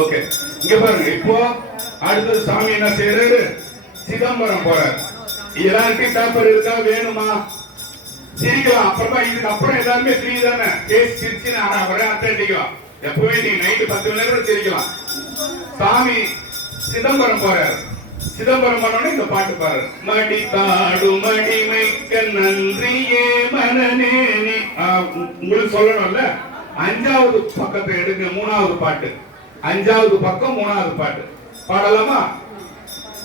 Okay, இங்க பாருங்க. இப்போ அடுத்து சாமி என்ன செய்யறாரு? சிதம்பரம் போறாரு. எல்லாருக்கும் பேப்பர் இருக்கா? வேணுமா? சிரிக்கலாம். அப்புறமா இதுக்கு அப்புறம் எல்லாருமே ஃப்ரீ தானே. கேஸ் சிரிச்சு நான் ஒரே அத்தடிக்கலாம். எப்பவே நீங்க நைட்டு 10 மணி நேரம் சிரிக்கலாம். சாமி சிதம்பரம் போறாரு. சிதம்பரம் பண்ணோட இந்த பாட்டு பாரு. மடித்தாடு மடிமைக்க நன்றியே மனநே நீ. உங்களுக்கு சொல்லணும்ல. 5வது பக்கத்தை எடுங்க. 3வது பாட்டு. 5வது பக்கம் 3வது பாட்டு பாடலாமா?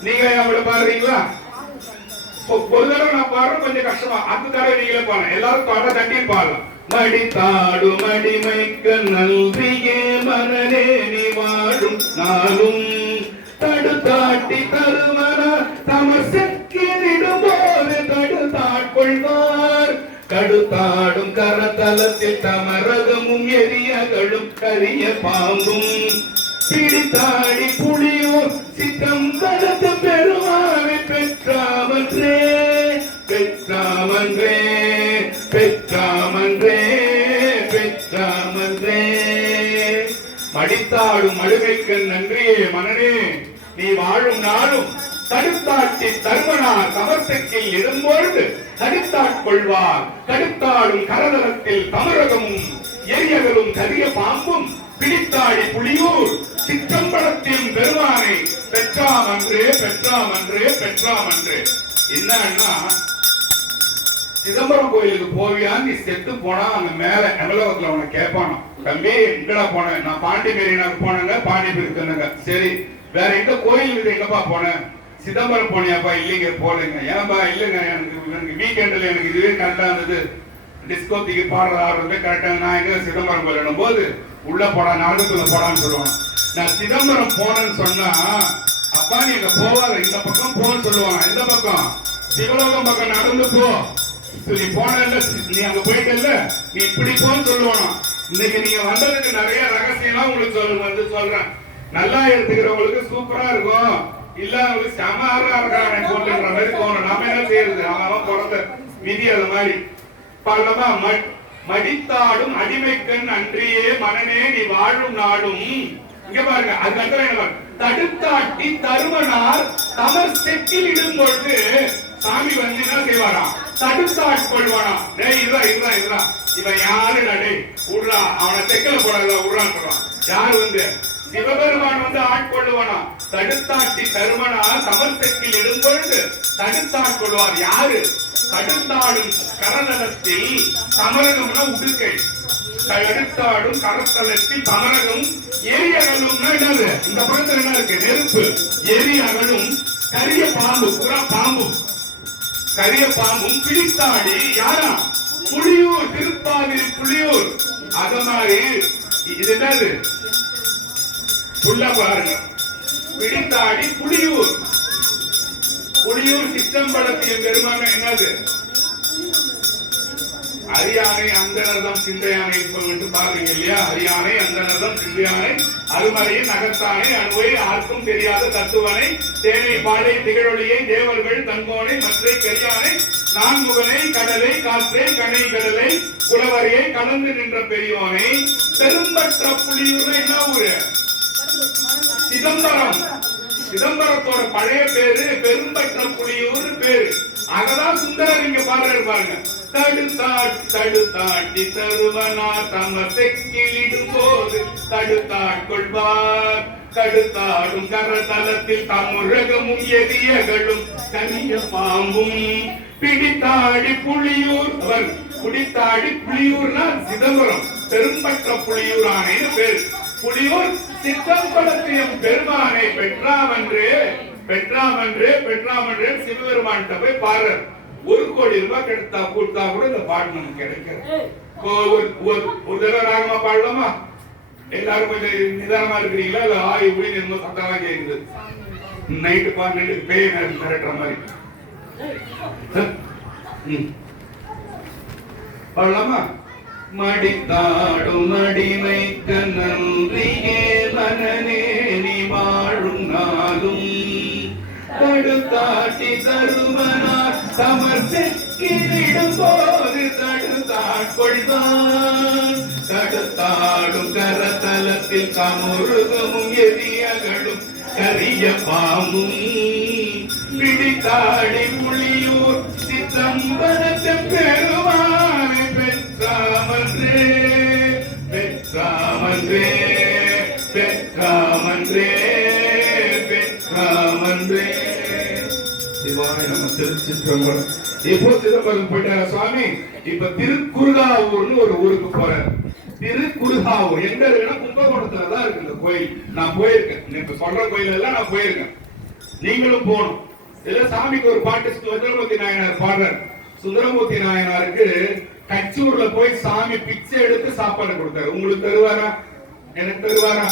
நீங்க அவளை பாடுறீங்களா? ஒரு தடவை நான் பாடுறேன், கொஞ்சம் கஷ்டமா. அடுத்த தடவை நீங்களே பாருங்க. எல்லாரும் பாட தட்டி பாடலாம். மடித்தாடு மடிமைக்க நன்றியே மனநே நீ வாழும் நாளும் தடுத்தாட்டி தருமன தமசக்கிடும்போது தடுத்தாட்கொள்வார். கடுத்தாடும் கரதலத்தில் தமரகமும் எரியகளும் கரிய பாம்பும் பிடித்தாடி புலியூர் சிதம்பரத்து பெருமானை பெற்றாமன்றே பெற்றாமன்றே பெற்றாமன்றே பெற்றாமன்றே. மடித்தாடும் மடுமைக்கு நன்றியே மனனே நீ வாழும் நாளும் தடுத்தாட்டி தர்மனார் தமசக்கில் இடும்பொழுது தடுத்தாட்கொள்வார். கடுத்தாடும் கரதலத்தில் தமரகமும் எரியகளும் கரிய பாம்பும் பிடித்தாடி புலியூர் சித்தம்பலத்தின் பெருமானை பெற்றாமன்றே பெற்றாமன்றே பெற்றாமன்றே. என்னன்னா, சிதம்பரம் கோயிலுக்கு போவியா? நீ செத்து போனா அங்க மேல எமலோகத்துல அவனை கேட்பானோ, தம்பி எங்கடா போன? நான் பாண்டி மேரினாக்கு போனேங்க, பாண்டி இருக்குங்க. சரி, வேற எந்த கோயில் எங்கப்பா போனேன்? சிதம்பரம் போனியாப்பா? இல்லைங்க போலங்க. ஏன்பா? இல்லைங்க, எனக்கு வீக்கெண்ட்ல எனக்கு இதுவே கரெக்டா இருந்தது. டிஸ்கோ தூக்கி பாடுறது ஆடுறது கரெக்டா. நான் எங்க சிதம்பரம் போயிடும் போது உள்ள போடா, நாடகத்துல போடான்னு சொல்லுவாங்க. நான் சிதம்பரம் போனேன்னு சொன்னா, அப்பா நீ எங்க போவாத, இந்த பக்கம் போன்னு சொல்லுவாங்க. எந்த பக்கம்? சிவலோகம் பக்கம் நடந்து போ. நீ போன, நீ அங்க போயிட்டல, நீ இப்படி போன்னு சொல்லுவானோ. இன்னைக்கு நீங்க வந்ததுக்கு நிறைய ரகசியம்லாம் உங்களுக்கு சொல்றேன். நல்லா எடுத்துக்கிறவங்களுக்கு சூப்பரா இருக்கும், இல்லவங்களுக்கு சமாரா இருக்காங்க போட்டுன்ற மாதிரி தோணும். நாம என்ன செய்யறது? அவன் பிறந்த விதி அது மாதிரி. பாடலாமா? மடித்தாடும் அடிமைக்கண் அன்றியே மனனே நீ வாழும் நாடும். இங்க பாருங்க, அதுக்கு என்ன? தடுத்தாட்டி தருமனார் தமர் செக்கில் இடும் பொழுது சாமி வந்து என்ன செய்வாராம்? தடுத்தாட்கொள்வானா. இதுதான் இவன் யாரு? நடை விடுறா, அவனை செக்கில போடாத விடுறான்னு சொல்றான். யாரு வந்து? சிவபெருமான் வந்து ஆட்கொள்ளுவானா. தடுத்தாட்டி தருமனார் தமர் செக்கில் இடும் பொழுது தடுத்தாட்கொள்வார். யாரு? தடுத்தாடும் கரதலத்தில் தமரகம்னா உடுக்கை. தடுத்தாடும் கரத்தலத்தில் தமரகம் எரியகளும் என்னது? இந்த பக்கத்துல என்ன இருக்கு? நெருப்பு. எரியகளும் கரிய பாம்பு, புறா பாம்பும் கரிய பாம்பும் பிடித்தாடி யாரா? புலியூர், திருப்பாதிரி புலியூர். அது மாதிரி இது என்னது? புள்ள பாருங்க. பிடித்தாடி புலியூர். புலியூர் சித்தம்பலத்தின் பெருமான என்னது? அரியானை அந்தனர்தம் சிந்தையானை பாருங்க இல்லையா? அரியானை அந்தனர்தம் சிந்தையானை அருமறையின் நகத்தானை அணுவை ஆர்க்கும் தெரியாத தத்துவனை தேனை பாடை திகழொலியை தேவர்கள் தங்கோனை மற்றை கரியானை நான்முகனை கடலை காற்றை கனை கடலை குலவரையை கடந்து நின்ற பெரியோனை பெரும்பற்ற புலியூர். என்ன ஊரு? சிதம்பரம். சிதம்பரத்தோட பழைய பேரு பெரும்பற்ற புலியூர் பேரு. அங்கதான் சுந்தரர் இங்க பாடுறாரு பாருங்க. தடுத்தாட்டி தருவனா தம செக்கிலிடும் போது தடுத்தாட்கொள்வார். தடுத்தாடும் கரதலத்தில் தமுரகமும் எதியகளும் கனிய பாம்பும் பிடித்தாடி புலியூர். அவர் பிடித்தாடி புலியூர்னா சிதம்பரம். பெரும்பற்ற புலியூர் ஆணைன்னு பேரு. புலியூர் சித்தம்பலத்தியம் பெருமானை பெற்றாமன்றே பெற்றாமன்றே பெற்றாமன்றே சிவபெருமான் போய் பாரு. 1 கோடி ரூபாய் கொடுத்தா கூட இந்த பாட்டு நமக்கு கிடைக்கிறது. ஒரு தடவை ராகமா பாடலாமா? எல்லாரும் கொஞ்சம் நிதானமா இருக்கிறீங்களா? இல்ல ஆய் ஊழி நிர்ம சத்தமா கேக்குது. நைட்டு 12 பேய் மிரட்டுற மாதிரி பாடலாமா? மடித்தாடும் அடிமைக்க நன்றியே மனனே நீ வாழும் நாளும் தடுத்தாட்டி தருமனார் தமர் செக்கிலிடும் போது தடுத்தாட்கொள்வான். தடுத்தாடும் கரத்தலத்தில் கமுருகமும் எரியகளும் கரிய பாம்பும் பிடித்தாடி புலியூர் சித்தம்பரத்தை பெருமானை பெற்றாமன்றே பெற்றாமன்றே பெற்றாமன்றே பெற்றாமன்றே. சிவாய நம. திருச்சிற்றம்பலம். இப்போ சிதம்பரம் போயிட்டார சுவாமி. இப்ப திருக்குறுகாவூர்னு ஒரு ஊருக்கு போறாரு. திருக்குறுகாவூர் எங்க இருக்குன்னா கும்பகோணத்துல தான் இருக்கு இந்த கோயில். நான் போயிருக்கேன். இப்ப சொல்ற கோயில் எல்லாம் நான் போயிருக்கேன். நீங்களும் போகணும். இதுல சாமிக்கு ஒரு பாட்டு சுந்தரமூர்த்தி நாயனார் பாடுறார். சுந்தரமூர்த்தி நாயனாருக்கு கச்சூர்ல போய் சாமி பிச்சை எடுத்து சாப்பாடு கொடுத்தாரு. உங்களுக்கு தருவாரா? எனக்கு தருவாரா?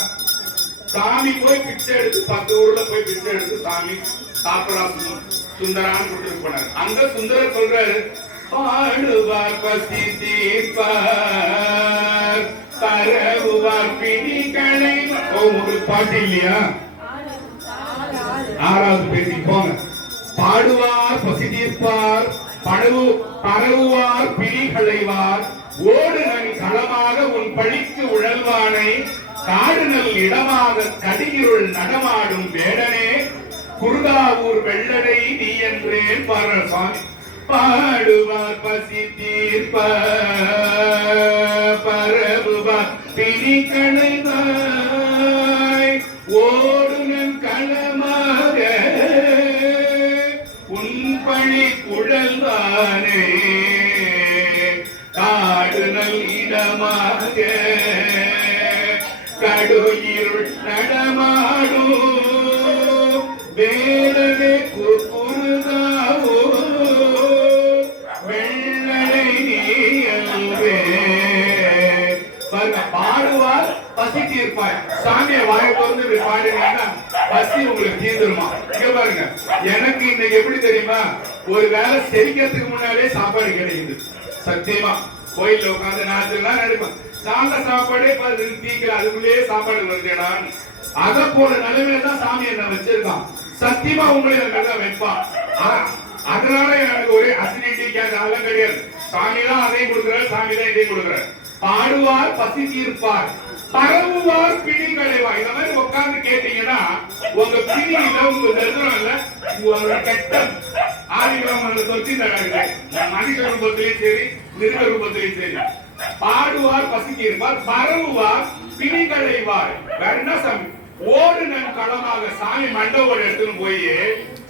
சாமி போய் பிச்சை எடுத்து 10 ஊர்ல போய் பிச்சை எடுத்து சாமி சாப்பிடா சுந்தரான்னு கொடுத்துட்டு போனார். அங்க சுந்தரர் சொல்றாரு, பாடுவார் பசி தீர்ப்பார் பரவுவார் பிணிகளை. உங்களுக்கு பாட்டு இல்லையா? 6வது பேசி போங்க. பாடுவார் பசி தீர்ப்பார் பரவுவார் பிணிகளைவார் ஓடுநன் களமாக உன் பழிக்கு உழல்வானை காடுநல் இடமாக கடியிருள் நடமாடும் வேடனே குறுகாவூர் வெள்ளனை நீ என்றேன் பாடுற சுவாமி. பாடுவார் பசி தீர்ப்பார் பரவுவார் பிணிகளைவாய் ஓடுநன் களமாக உன் பழி குழல்வானே காடுநல் இடமாக கடுயிருள் நடமாடும் வேடனே குறுகாவோ வெள்ளனை நீ அல்வே. பாடுவார் பசி தீர்ப்பாய். சாமியை வாய திறந்து பாடுனீங்கன்னா பசி உங்களுக்கு தீர்ந்துருமா? இங்க பாருங்க, எனக்கு இன்னைக்கு எப்படி தெரியுமா, ஒரு வேலை செரிக்கிறதுக்கு முன்னாலே சாப்பாடு கிடைக்குது. சத்தியமா கோயில்ல உட்காந்து நாச்சுலாம் நடிப்பேன். கால சாப்பாடே தீக்கல, அதுக்குள்ளேயே சாப்பாடு வருதுடான்னு. அத போல நிலைமையில தான் சாமி என்ன வச்சிருக்கான். சத்தியமா உங்களை தான் வைப்பான். அதனால எனக்கு ஒரே அசிடிட்டி அதெல்லாம் கிடையாது. சாமி தான் அதையும் கொடுக்குறாரு, சாமி தான் இதையும் கொடுக்குறாரு. பாடுவார் பசி தீர்ப்பார் பரவுவார் பிணிகளைவார். இந்த மாதிரி உட்கார்ந்து கேட்டீங்கன்னா உங்க பிணி இல்ல, உங்க தரித்திரம் இல்ல, உங்களோட கெட்ட ஆதிகிராம தொத்தி மனுஷ ரூபத்திலையும் சரி மிருக ரூபத்திலையும் சரி. பாடுவார் பசி தீர்ப்பார் பரவுவார் பிணிகளைவார். வேற என்ன சாமி? ஓடுநன் களமாக சாமி மண்டபோட எடுத்துன்னு போய்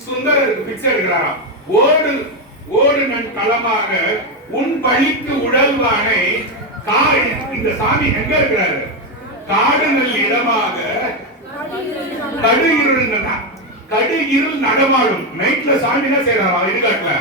சுந்தரருக்கு பிச்சை எடுக்கிறாராம். ஓடுநன் களமாக உன் பழிக்கு உடல்வானை. இந்த சாமி எங்க இருக்கிறாரு? காடுநல் இடமாக கடுயிருள் நடமாடும். நைட்ல சாமி என்ன செய்யறாரா? இடுகாட்டுல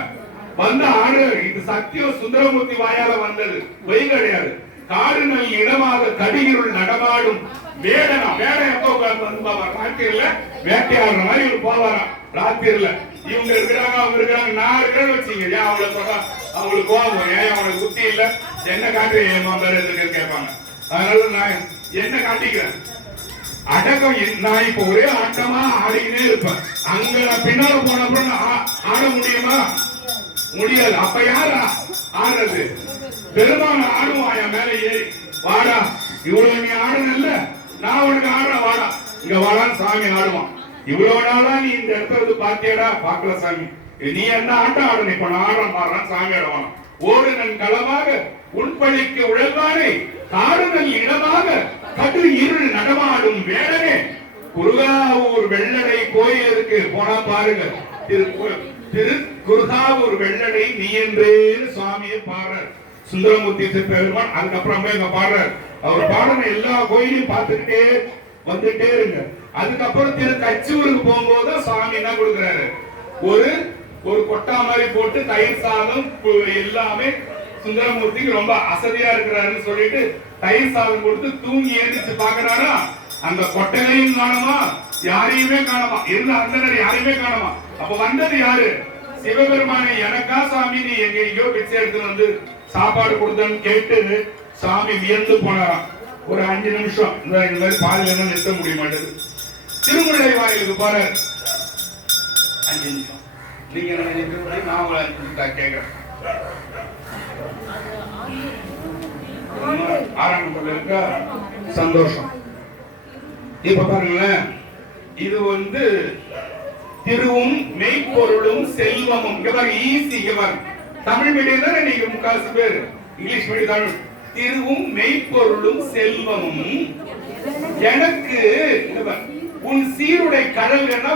வந்து ஆடுறாரு. இது சத்தியம் சுந்தரமூர்த்தி வாயால வந்தது, பொய் கிடையாது. காடுநல் இடமாக கடுயிருள் நடமாடும் வேடனா. வேடம் எப்போ வந்து ராத்திரில வேட்டையாடுற மாதிரி இவர் போவாராம். ராத்திரில இவங்க இருக்கிறாங்க, அவங்க இருக்கிறாங்க, நான் இருக்கிறேன்னு வச்சீங்க. ஏன் அவங்களுக்கு கோபம், ஏன் அவங்களுக்கு புத்தி இல்ல, என்ன காட்டு ஏமா பேர் இருக்குன்னு கேட்பாங்க. அதனால நான் என்ன காட்டிக்கிறேன் அடக்கம். நான் இப்ப ஒரே ஆட்டமா ஆடிக்கிட்டே இருப்பேன். அங்க நான் பின்னால போனப்ப ஆட முடியுமா? முடியாது. அப்ப யாரா ஆடுறது? பெருமான ஆடுவான் என் மேல ஏறி. வாடா, இவ்வளவு நீ ஆடணும்ல, நான் உனக்கு ஆடுறேன், வாடா இங்க வாடான்னு சாமி ஆடுவான். இவ்வளவு நாளா நீ இந்த இடத்துல பாத்தியடா? பாக்கல சாமி, நீ என்ன ஆட்டம் ஆடணும், இப்ப நான் ஆடுறேன் பாடுறான் சாமி ஆடுவான். ஓடுநன் களமாக உள்பழிக்கு உழல்வானே காடுநல் இடமாக கடு இருள் நடமாடும் வேடனே குறுகாவூர் வெள்ளனை கோயில் இருக்கு, போனா பாருங்க. திரு குறுகாவூர் வெள்ளனை நீ என்றேன்னு சுவாமியை பாடுறார் சுந்தரமூர்த்தி பெருமான். அதுக்கப்புறம் போய் பாடுறார். அவர் பாடுற எல்லா கோயிலையும் பார்த்துக்கிட்டே வந்துட்டே இருங்க. அதுக்கப்புறம் திரு கச்சூருக்கு போகும்போது சுவாமி என்ன கொடுக்குறாரு? ஒரு கொட்டா மாதிரி போட்டு தயிர் சாதம் எல்லாமே. சுந்தரமூர்த்திக்கு ரொம்ப அசதியா இருக்கிறாருன்னு சொல்லிட்டு தயிர் சாதம் கொடுத்து தூங்கி எழுந்திச்சு பாக்குறாரா, அந்த கொட்டையையும் காணுமா, யாரையுமே காணுமா, இருந்த அந்தனர் யாரையுமே காணுமா. அப்ப வந்தது யாரு? சிவபெருமானை எனக்கா சாமி நீ எங்கேயோ பிச்சை எடுத்து வந்து சாப்பாடு கொடுத்தன்னு கேட்டு சாமி வியந்து போனாராம். ஒரு 5 நிமிஷம் இந்த மாதிரி பாலில் என்ன நிறுத்த முடிய மாட்டேது. திருமுல்லை வாயிலுக்கு போற 5 நிமிஷம் நீங்க நான் உங்களை கேட்கிறேன். 6ஆம் நம்பர்ல இருக்கா? சந்தோஷம். இப்ப பாருங்களேன், இது திருவும் மெய்ப்பொருளும் செல்வமும். இங்க பாருங்க, ஈஸி. இங்க பாருங்க, தமிழ் மீடியம் தானே நீங்க முக்காசு பேர், இங்கிலீஷ் மீடியம் தமிழ். திருவும் மெய்ப்பொருளும் செல்வமும் எனக்கு உன் சீருடை கடல்கள்னா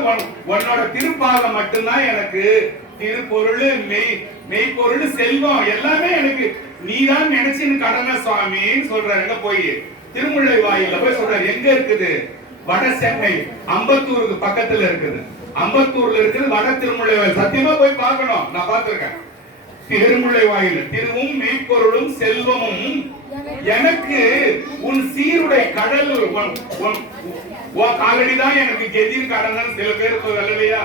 உன்னோட திருப்பாகம் மட்டும்தான் எனக்கு திருப்பொருள், மெய்ப்பொருள், செல்வம் எல்லாமே எனக்கு நீதான் நினைச்சு கடன சுவாமின்னு சொல்றாரு. போய் திருமுல்லை வாயில போய் சொல்றாரு. எங்க இருக்குது? வட சென்னை அம்பத்தூருக்கு பக்கத்துல இருக்குது. அம்பத்தூர்ல இருக்குது வட திருமுல்லை வாயில். சத்தியமா போய் பார்க்கணும், நான் பார்த்திருக்கேன். திருமுல்லை வாயில். திருவும் மெய்ப்பொருளும் செல்வமும் எனக்கு உன் சீருடை கடல், காலடிதான் எனக்கு கெதிர் கடந்தன்னு சில பேர் சொல்லலையா?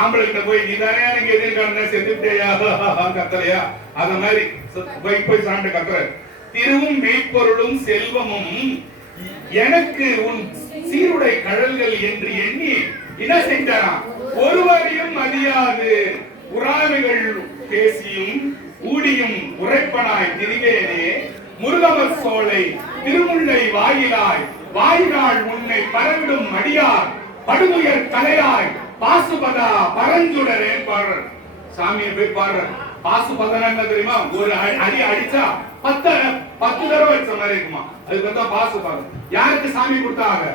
ஆம்பளை கிட்ட போய் நீ தானே எனக்கு எதிர் கடந்த செத்துட்டேயா கத்தலையா? அத மாதிரி போய் சாண்டு கத்துற. திருவும் மெய்ப்பொருளும் செல்வமும் எனக்கு உன் சீருடை கடல்கள் என்று எண்ணி என்ன செஞ்சாராம்? ஒருவரையும் அறியாது உறாமைகள் பேசியும் ஊடியும் உரைப்பனாய் திரிவேனே முருகவர் சோலை திருமுல்லை வாயிலாய் வாயினால் உன்னை பரவிடும் மடியார் படுமுயர் தலையாய் பாசுபதா பரஞ்சுடரேன் பாடுற. சாமியை போய் பாடுற. பாசுபதனா என்ன தெரியுமா? ஒரு அடி அடிச்சா 10 தடவை அடிச்ச மாதிரி இருக்குமா. அதுக்கு தான் பாசுபதம். யாருக்கு சாமி கொடுத்தாங்க?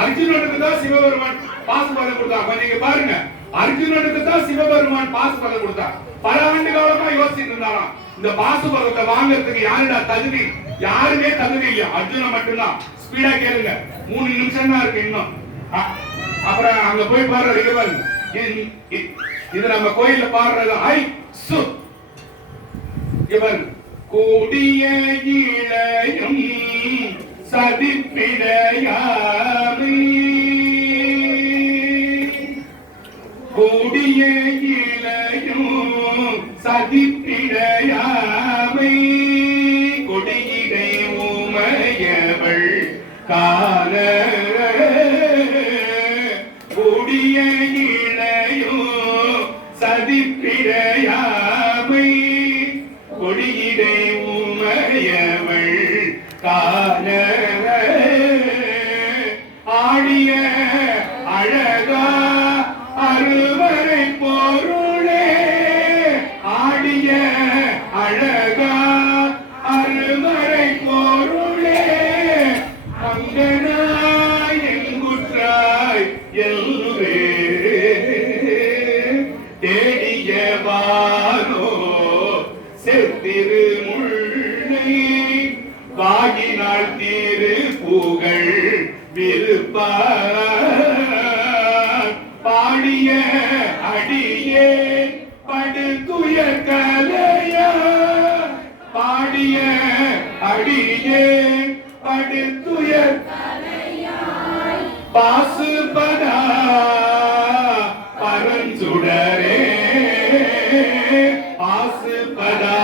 அர்ஜுனனுக்கு தான் சிவபெருமான் பாசுபதம் கொடுத்தாங்க. நீங்க பாருங்க, அர்ஜுனனுக்கு தான் சிவபெருமான் பாசுபதம் கொடுத்தார். பல ஆண்டு காலமா யோசிச்சுட்டு இருந்தாராம், இந்த பாசுபதத்தை வாங்கறதுக்கு யாருடா தகுதி? யாருமே தகுதி இல்லையா? அர்ஜுனன் மட்டும்தான். ஸ்பீடா கேளுங்க, 3 நிமிஷம் தான் இருக்கு இன்னும். அப்புறம் அங்க போய் பாடுற. இது நம்ம கோயில்ல பாடுறது. ஐ சு இவன் கூடிய இளையும் சதிப்பிடையாமை, கூடிய இளையும் சதிப்பிடையாமை, கொடியிடை உமையவள் கால, கூடிய இளையும் சதிப்பிடையாமை, கொடியிடை உமையவள் கால, ஆடிய அழகா அருவரை பொருளே, ஆடிய அழகா அருவரை பொருளே, அங்கனாய் எங்குற்றாய் எல்வே தேடியவானோ செத்திருமுல்லை, வாகினாள் தீரு புகழ் விருப்பார், பாடிய அடியே படுதுய கலையா, பாடிய அடியே படுதுய பாசுபதா பரஞ்சுடரே, பாசுபதா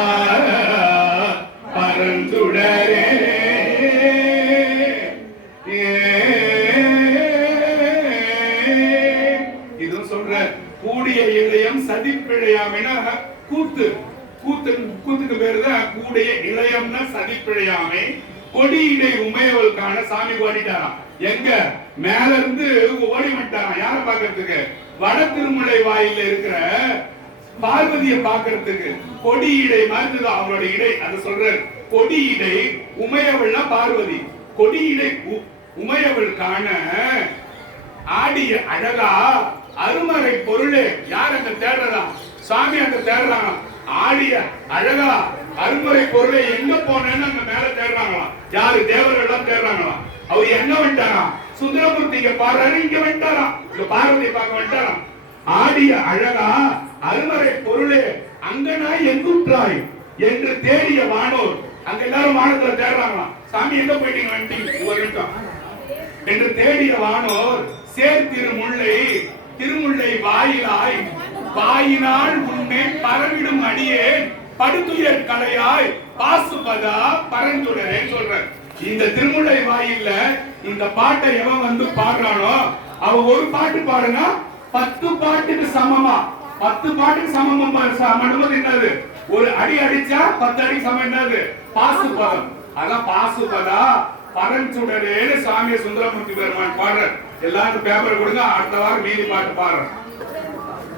பரஞ்சுடரே. இதுவும் சொல்ற. கூடிய இளையம் சதிப்பிழையாமைனா கூத்துக்கு பேருதான் கூடிய இளையம்னா சதிப்பிழையாமை. கொடியிடை உமையவளுக்கான சாமி ஓடிட்டாராம். எங்க? மேல இருந்து ஓடி வந்துட்டாராம். யார பாக்குறதுக்கு? வட திருமுல்லை வாயில இருக்கிற பார்வதியை பாக்குறதுக்கு. கொடியிடை மாதிரி அவரோட இடை. அது சொல்ற. கொடியிடை உமையவள்னா பார்வதி. கொடியிடை உமையவளுக்கான ஆடிய அழகா அருமறை பொருளே. யார் அங்க தேடுறதா? சாமி அங்க தேடுறாங்க. ஆடிய அழகா அருமறை பொருளை எங்க போனேன்னு அங்க மேல தேடுறாங்களாம். யாரு? தேவர்கள் எல்லாம் தேடுறாங்களாம். அவர் என்ன வந்துட்டாராம்? சுந்தரமூர்த்திக்கு பாடுறாரு, இங்க வந்துட்டாராம். இங்க பார்வதியை பார்க்க வந்துட்டாராம். ஆடிய அழகா அருமறை பொருளே அங்கனாய் எங்குற்றாய் என்று தேடிய வானோர். அங்க எல்லாரும் வானத்துல தேடுறாங்களாம். சாமி எங்க போயிட்டீங்க? வந்துட்டீங்க ஒரு நிமிஷம் என்று தேடிய வானோர் சேர்த்திருமுல்லை திருமுல்லை வாயிலாய் வாயினால் உன்னை பரவிடும் அடியே படுதுயர் கலையாய் பாசுபதா பரஞ்சுடரே சொல்ற. இந்த திருமுல்லை வாயில்ல இந்த பாட்டை எவன் வந்து பாடுறானோ அவன் ஒரு பாட்டு பாடுனா 10 பாட்டுக்கு சமமா. 10 பாட்டுக்கு சமமா என்னது? ஒரு அடி அடிச்சா 10 அடி சமம் என்னது பாசுபதம். அதான் பாசுபதா பரஞ்சுடரேன்னு சாமியை சுந்தரமூர்த்தி பெருமான் பாடுற. எல்லாருக்கும் பேப்பர் கொடுங்க, அடுத்த வாரம் மீதி பாட்டு பாடுறேன்.